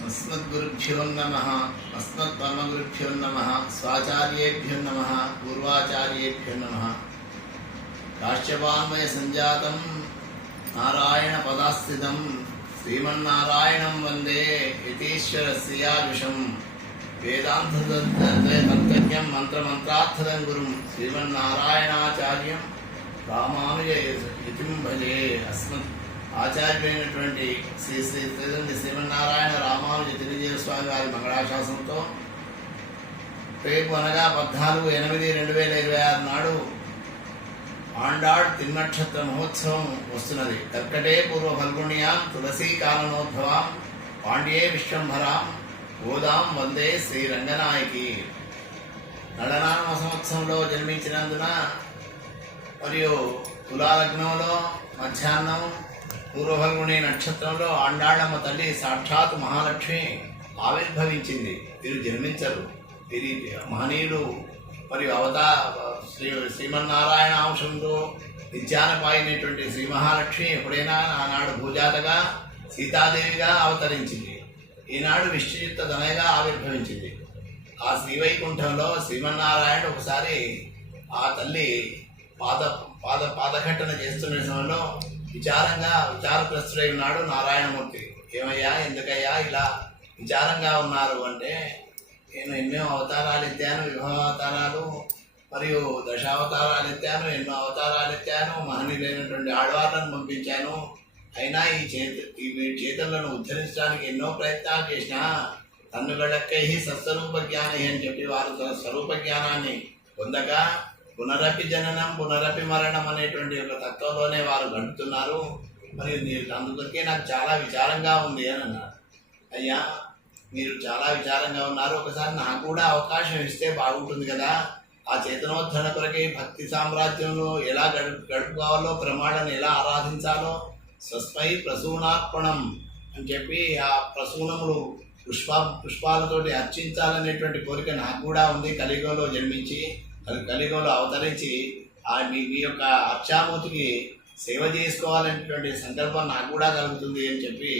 अस्मद्गुरुभ्यो नमः। अस्मत्परमगुरुभ्यो नमः। स्वाचार्येभ्यो नमः। पूर्वाचार्येभ्यो नमः। काश्यपान्वय संजातं नारायणपदास्थितं श्रीमन्नारायणं वन्दे यतीश्वरस्याजुषं वेदान्ततत्त्वज्ञं मंत्रमंत्रार्थदं गुरुं श्रीमन्नारायणाचार्यं रामानुजयतिं भजे। अस्मत् ఆచార్యులైనటువంటి శ్రీ శ్రీ శ్రీమన్నారాయణ రామానుజ తిరుజీవ స్వామి వారి మంగళాశాసనంతో రేపు అనగా 14/8/2026 నాడు ఆండాళ్ తిన్నక్షత్ర మహోత్సవం వస్తున్నది. కర్కటే పూర్వ ఫల్గుణ్యాం తులసీ కాలనోద్భవాం పాండ్యే విశ్వంభరాం గోదాం వందే శ్రీ రంగనాయకి. నళనామ సంవత్సరంలో జన్మించినందున మరియు తులాలగ్నంలో మధ్యాహ్నం పూర్వఫల్గుణి నక్షత్రంలో ఆండాళ్ళమ్మ తల్లి సాక్షాత్ మహాలక్ష్మి ఆవిర్భవించింది. వీరు జన్మించరు. వీరి మహనీయుడు మరియు శ్రీమన్నారాయణ అంశంలో నిత్యానపాయినటువంటి శ్రీ మహాలక్ష్మి ఎప్పుడైనా ఆనాడు భూజాతగా సీతాదేవిగా అవతరించింది. ఈనాడు విష్ణుయుక్త దనయగా ఆవిర్భవించింది. ఆ శ్రీవైకుంఠంలో శ్రీమన్నారాయణుడు ఒకసారి ఆ తల్లి పాదఘట్టన చేస్తున్న సమయంలో విచారగ్రస్తుడై ఉన్నాడు నారాయణమూర్తి. ఏమయ్యా, ఎందుకయ్యా ఇలా విచారంగా ఉన్నారు అంటే, నేను ఎన్నో అవతారాలు ఎత్తాను, విభవావతారాలు మరియు దశావతారాలు ఎత్తాను, ఎన్నో అవతారాలు ఎత్తాను, మహనీయులైనటువంటి ఆడవాళ్ళను పంపించాను. అయినా ఈ చేతులను ఉద్ధరించడానికి ఎన్నో ప్రయత్నాలు చేసినా తన్నుగడక్కై సత్స్వరూప జ్ఞాని అని చెప్పి వారు తన స్వరూప జ్ఞానాన్ని పొందక పునరపి జననం పునరపి మరణం అనేటువంటి ఒక తత్వంలోనే వారు గడుపుతున్నారు. మరియు అందుకే నాకు చాలా విచారంగా ఉంది అని అన్నారు. అయ్యా, మీరు చాలా విచారంగా ఉన్నారు, ఒకసారి నాకు కూడా అవకాశం ఇస్తే బాగుంటుంది కదా. ఆ చేతనోద్ధరణ కొరకై భక్తి సామ్రాజ్యంలో ఎలా గడుపుకోవాలో, ప్రమాణాన్ని ఎలా ఆరాధించాలో స్వస్మై ప్రసూనార్పణం అని చెప్పి ఆ ప్రసూనములు పుష్పాలతోటి అర్చించాలనేటువంటి కోరిక నాకు కూడా ఉంది. కలియుగంలో జన్మించి కలియుగంలో అవతరించి మీ యొక్క అర్చామూర్తికి సేవ చేసుకోవాలనేటువంటి సంకల్పం నాకు కూడా కలుగుతుంది అని చెప్పి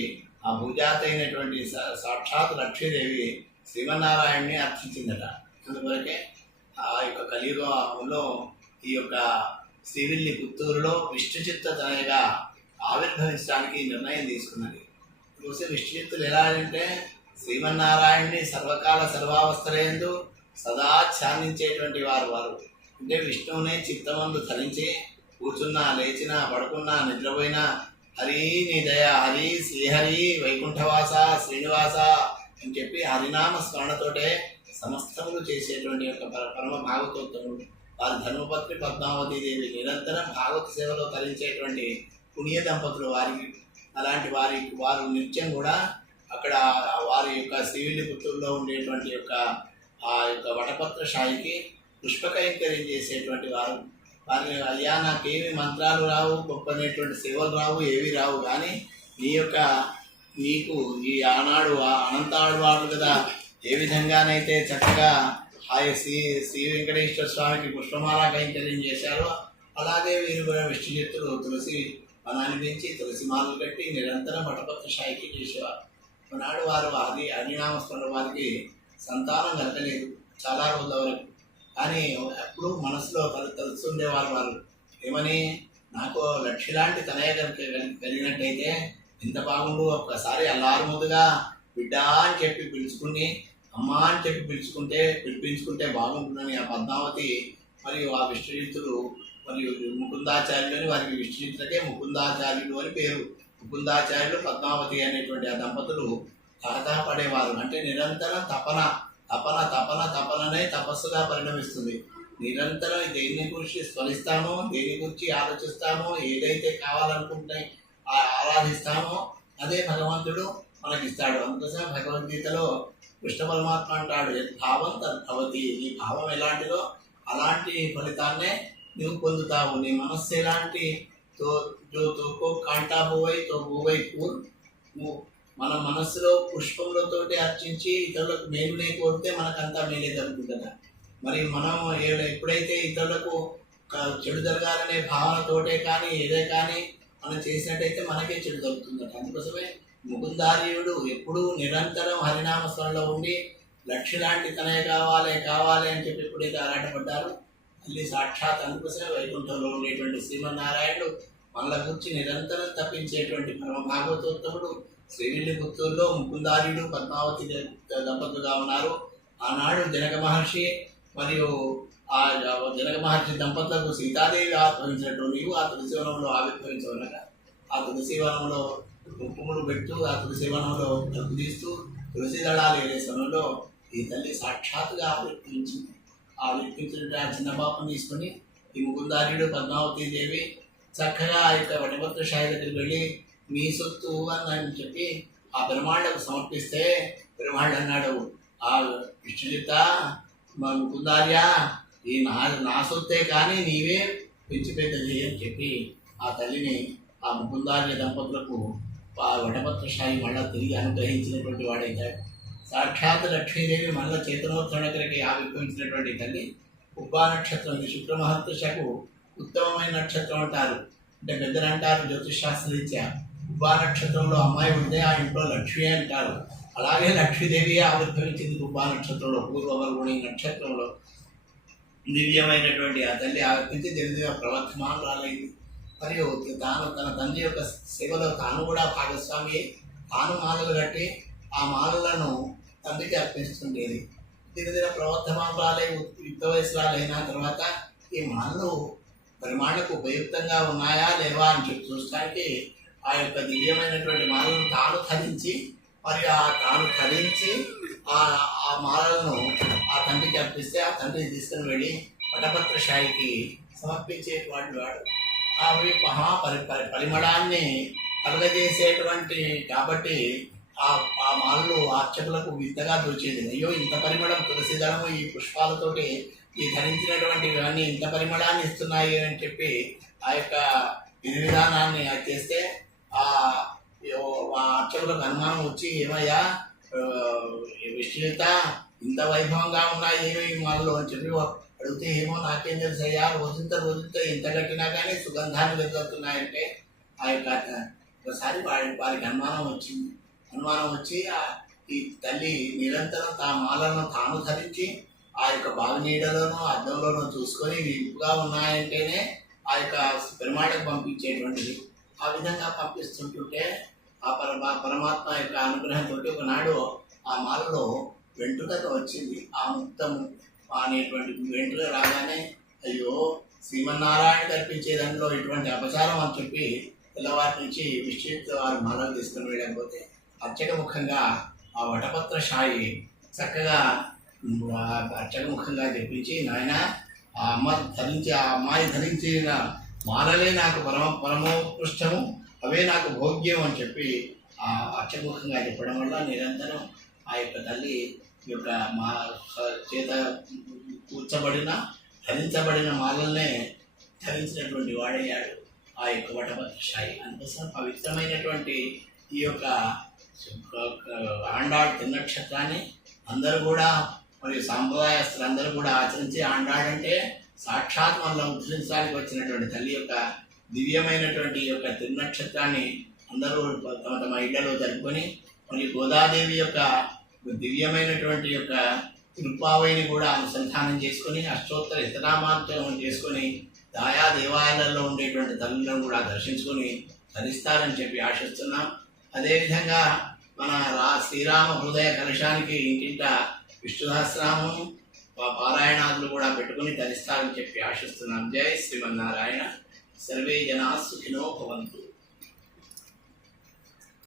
ఆ భూజాత అయినటువంటి సాక్షాత్ లక్ష్మీదేవి శ్రీమన్నారాయణని అర్చించిందట. అందువరకే ఆ యొక్క కలియుగంలో ఈ యొక్క శ్రీవిల్లి పుత్తూరులో విష్ణుచిత్త తనయగా ఆవిర్భవించడానికి నిర్ణయం తీసుకున్నది. చూసే విష్ణుచిత్తులు ఎలా అంటే శ్రీమన్నారాయణని సర్వకాల సర్వావస్థలందు సదా ధ్యానించేటువంటి వారు అంటే విష్ణువునే చిత్తమందు ధరించి కూర్చున్నా, లేచినా, పడుకున్నా, నిద్రపోయినా హరి నీ దయ, హరి శ్రీహరి వైకుంఠవాస శ్రీనివాస అని చెప్పి హరినామ స్మరణతోటే సమస్తములు చేసేటువంటి యొక్క పరమ భాగవతోత్తముడు వారి ధర్మపత్ని పద్మావతీదేవి నిరంతరం భాగవత సేవలో తరించేటువంటి పుణ్య దంపతులు. వారు నిత్యం కూడా అక్కడ వారి యొక్క శ్రీవిల్లి పుత్తూరులో ఉండేటువంటి యొక్క ఆ యొక్క వటపత్ర షాయికి పుష్పకైంకర్యం చేసేటువంటి వారు. వారిని అయ్యా, నాకేమి మంత్రాలు రావు, గొప్పనేటువంటి సేవలు రావు, ఏవి రావు, కానీ నీకు ఈ ఆనాడు అనంత ఆడవాళ్ళు కదా ఏ విధంగానైతే చక్కగా శ్రీ వెంకటేశ్వర స్వామికి పుష్పమాల కైంకర్యం చేశారో అలాగే వీరు కూడా విష్ణుచిత్తులు తులసి వనాన్ని పెంచి తులసి మాలలు కట్టి నిరంతరం వటపత్ర షాయికి చేసేవారు. ఆనాడు వారు హరినామస్మరణ వారికి సంతానం కలగలేదు చాలా రోజుల వరకు. కానీ ఎప్పుడు మనసులో తలుస్తుండేవారు వారు. ఏమని, నాకు లక్ష్మి లాంటి తనయ కలిగినట్టయితే ఎంత బాగుండు, ఒక్కసారి అల్లారు ముందుగా బిడ్డ అని చెప్పి పిలుచుకుని, అమ్మ అని చెప్పి పిలిపించుకుంటే బాగుంటుందని ఆ పద్మావతి మరియు ఆ విష్ణుచిత్తులు మరియు ముకుందాచార్యులు అని వారికి విష్ణుచిత్తులకే ముకుందాచార్యులు అని పేరు. ముకుందాచార్యులు పద్మావతి అనేటువంటి ఆ దంపతులు పడేవారు. అంటే నిరంతరం తపననే తపస్సుగా పరిణమిస్తుంది. నిరంతరం దేని గురించి స్మరిస్తామో, దేని గురించి ఆలోచిస్తామో, ఏదైతే కావాలనుకుంటే ఆరాధిస్తామో అదే భగవంతుడు మనకిస్తాడు. అందుకోసం భగవద్గీతలో కృష్ణ పరమాత్మ అంటాడు, భావం తద్భవతి. నీ భావం ఎలాంటిదో అలాంటి ఫలితాన్నే నువ్వు పొందుతావు. నీ మనస్సు ఎలాంటి తోకో కాంటా పోవై తో పోవై పూర్. మన మనస్సులో పుష్పములతోటి అర్చించి ఇతరులకు మేలునే కోరితే మనకంతా మేలే జరుగుతుంది కదా. మరి మనం ఎప్పుడైతే ఇతరులకు చెడు జరగాలనే భావనతోటే కానీ ఏదే కానీ మనం చేసినట్టయితే మనకే చెడు జరుగుతుందట. అందుకోసమే ముకుందార్యుడు ఎప్పుడూ నిరంతరం హరినామస్మరణలో ఉండి లక్ష్మి లాంటి తనయ కావాలి కావాలి అని చెప్పి ఎప్పుడైతే ఆరాటపడ్డారో తల్లి సాక్షాత్ అందుకోసమే వైకుంఠంలో ఉండేటువంటి శ్రీమన్నారాయణుడు మనల గురించి నిరంతరం తప్పించేటువంటి పరమ భాగవతోత్తముడు శ్రీవిల్లిపుత్తూరులో ముకుందార్యుడు పద్మావతి దంపతులుగా ఉన్నారు. ఆనాడు జనక మహర్షి మరియు ఆ జనక మహర్షి దంపతులకు సీతాదేవి ఆవిర్భవించినట్టు నీవు ఆ తులసివనంలో ఆవిర్భవించవనగా ఆ తులసివనంలో కుంకుమలు పెడుతూ ఆ తులసివనంలో తలుపు తీస్తూ తులసి దళాలు వేసే సమయంలో ఈ తల్లి సాక్షాత్తుగా ఆవిర్భవించింది. ఆవిర్భవించిన ఆ చిన్న పాపం తీసుకుని ఈ ముకుందార్యుడు పద్మావతి దేవి చక్కగా ఆ యొక్క వటభద్ర షాయి దగ్గరికి వెళ్ళి మీ సొత్తు అని చెప్పి ఆ పెరుమాళ్లకు సమర్పిస్తే పెరుమాళ్ళు అన్నాడు, ఆ విష్ణుజిత మా ముకుందార్య ఈ నా సొత్తే కానీ నీవే పెంచి పెద్దది అని చెప్పి ఆ తల్లిని ఆ ముకుందార్య దంపతులకు ఆ వటభద్ర షాయి మళ్ళా తిరిగి అనుగ్రహించినటువంటి వాడైతాడు. సాక్షాత్ లక్ష్మీదేవి మళ్ళా చేతనోత్తరణ దగ్గరికి ఆవిర్భవించినటువంటి తల్లి ఉబ్బా నక్షత్రం, ఇది శుక్రమహర్దశకు ఉత్తమమైన నక్షత్రం అంటారు. అంటే పెద్దలు అంటారు జ్యోతిషాస్త్రరీత్యా ఉబ్బా నక్షత్రంలో అమ్మాయి ఉంటే ఆ ఇంట్లో లక్ష్మి అంటారు. అలాగే లక్ష్మీదేవి ఆవిర్భవించింది ఉబ్బా నక్షత్రంలో, పూర్వవర్గుణి నక్షత్రంలో దివ్యమైనటువంటి ఆ తల్లి ఆవిర్భవించి దివ్య ప్రవర్తమానురాలైంది. మరియు తాను తన తండ్రి యొక్క సేవలో తాను కూడా భాగస్వామి, తాను మాలలు కట్టి ఆ మాలలను తండ్రికి అర్పిస్తుండేది. దినదిన ప్రవర్తమానురాలై యుక్త వయసురాలైన తర్వాత ఈ మాలలు పరిమాణకు ఉపయుక్తంగా ఉన్నాయా లేవా అని చెప్పి చూడటానికి ఆ యొక్క దివ్యమైనటువంటి మాలను తాను ధరించి మరియు తాను ధరించి ఆ మాలలను ఆ తండ్రికి అర్పిస్తే ఆ తండ్రికి తీసుకుని వెళ్ళి వటభద్ర షాయికి సమర్పించేటువంటి వాడు. అవి పరిమళాన్ని కలుగజేసేటువంటి కాబట్టి ఆ మాలలు అర్చకులకు వింతగా తోచేది. అయ్యో ఇంత పరిమళం తులసిదళము ఈ పుష్పాలతోటి ఈ ధరించినటువంటి ఇవన్నీ ఇంత పరిమళాన్ని ఇస్తున్నాయి అని చెప్పి ఆ యొక్క విధి విధానాన్ని చేస్తే ఆ అర్చకులకు అనుమానం వచ్చి ఏమయ్యా విష్ణుత ఇంత వైభవంగా ఉన్నాయి ఏమి మాలలో అని చెప్పి అడిగితే ఏమో నాకేం తెలుసు అయ్యా రోజంతా ఇంత కట్టినా కానీ సుగంధాన్ని వెతుకుతున్నాయంటే ఆ యొక్క ఒకసారి వారికి అనుమానం వచ్చి ఈ తల్లి నిరంతరం తా మాలను తాను ధరించి ఆ యొక్క బావినీడలోనూ అద్దంలోనూ చూసుకొని విప్పుగా ఉన్నాయంటేనే ఆ యొక్క పెరుమాళ్ళకు పంపించేటువంటిది. ఆ విధంగా పంపిస్తుంటుంటే ఆ పరమాత్మ యొక్క అనుగ్రహంతో ఒకనాడు ఆ మాలలో వెంట్రుకత వచ్చింది. ఆ ముక్తము అనేటువంటి వెంట్రుక రాగానే అయ్యో శ్రీమన్నారాయణ కల్పించే దానిలో ఇటువంటి అపచారం అని చెప్పి తెల్లవారి నుంచి విశ్వజిత్ వారు మాలలు తీసుకుని వెళ్ళకపోతే అర్చక ముఖంగా ఆ వటపత్ర షాయి చక్కగా అర్చకముఖంగా చెప్పించి నాయన ఆ అమ్మాయి ధరించిన మాలలే నాకు పరమోత్కృష్టము, అవే నాకు భోగ్యం అని చెప్పి ఆ అర్చకముఖంగా చెప్పడం వల్ల నిరంతరం ఆ యొక్క తల్లి యొక్క మా చేత ధరించబడిన మాలల్నే ధరించినటువంటి వాడయ్యాడు ఆ యొక్క వటభద్ర షాయి. అందుకోసం పవిత్రమైనటువంటి ఈ యొక్క ఆండాడు తిన్నక్షత్రాన్ని అందరూ కూడా మరియు సాంప్రదాయస్తులు అందరూ కూడా ఆచరించి ఆండాడంటే సాక్షాత్ మనలో ఉద్ధరించడానికి వచ్చినటువంటి తల్లి యొక్క దివ్యమైనటువంటి యొక్క తిరునక్షత్రాన్ని అందరూ తమ తమ ఇళ్లలో జరుపుకొని మరియు గోదాదేవి యొక్క దివ్యమైనటువంటి యొక్క తిరుప్పావైని కూడా అనుసంధానం చేసుకొని అష్టోత్తర హితనామాంతం చేసుకొని ఆయా దేవాలయాలలో ఉండేటువంటి తల్లులను కూడా దర్శించుకొని ధరిస్తారని చెప్పి ఆశిస్తున్నాం. అదేవిధంగా మన శ్రీరామ హృదయ కలశానికి ఇంటింట విష్ణు సహస్రనామం పారాయణాదులు కూడా పెట్టుకుని ధరిస్తారని చెప్పి ఆశిస్తున్నాం. జై శ్రీమన్నారాయణ. సర్వే జనా సుఖినో భవంతు.